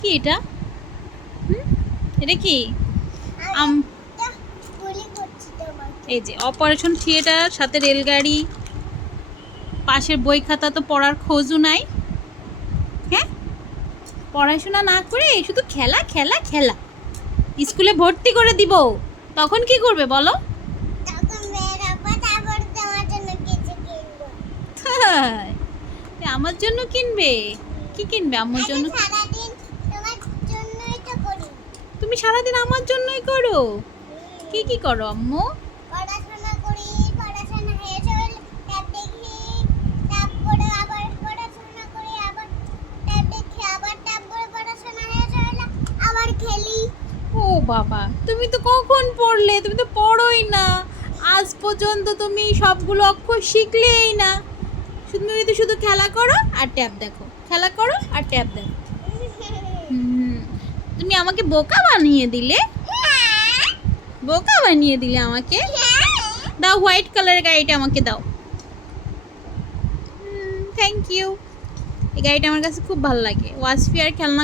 কি এটা? এটা কি? এই যে অপারেশন থিয়েটার সাথে রেলগাড়ি, পাশের বই খাতা তো পড়ার খোঁজও নাই। হ্যাঁ? পড়াশোনা না করে শুধু খেলা খেলা খেলা। স্কুলে ভর্তি করে দিব। তখন কি করবে বলো? আমার জন্য কিনবে? কি কিনবে? আমার জন্য? তুমি সারাদিন আমার জন্যই করো। কি কি করো আম্মু? পড়াশোনা করি পড়াশোনা শেষ হলে ট্যাব দেখি ট্যাব করে আবার পড়াশোনা করি আবার ট্যাব দেখি আবার ট্যাব করে পড়াশোনা শেষ হলে আবার খেলি। ও বাবা তুমি তো কখন পড়লে? তুমি তো পড়োই না। আজ পর্যন্ত তুমি সবগুলো অক্ষর শিখলেই না। তুমি তো শুধু খেলা করো আর ট্যাব দেখো। খেলা করো আর ট্যাব দেখো। হুম, আমাকে বোকা বানিয়ে দিলে? বোকা বানিয়ে দিলে আমাকে? দাও হোয়াইট কালারের গাড়িটা আমাকে দাও। থ্যাংক ইউ এই গাড়িটা আমার কাছে খুব ভালো লাগে। ওয়াসফিয়ার খেলনা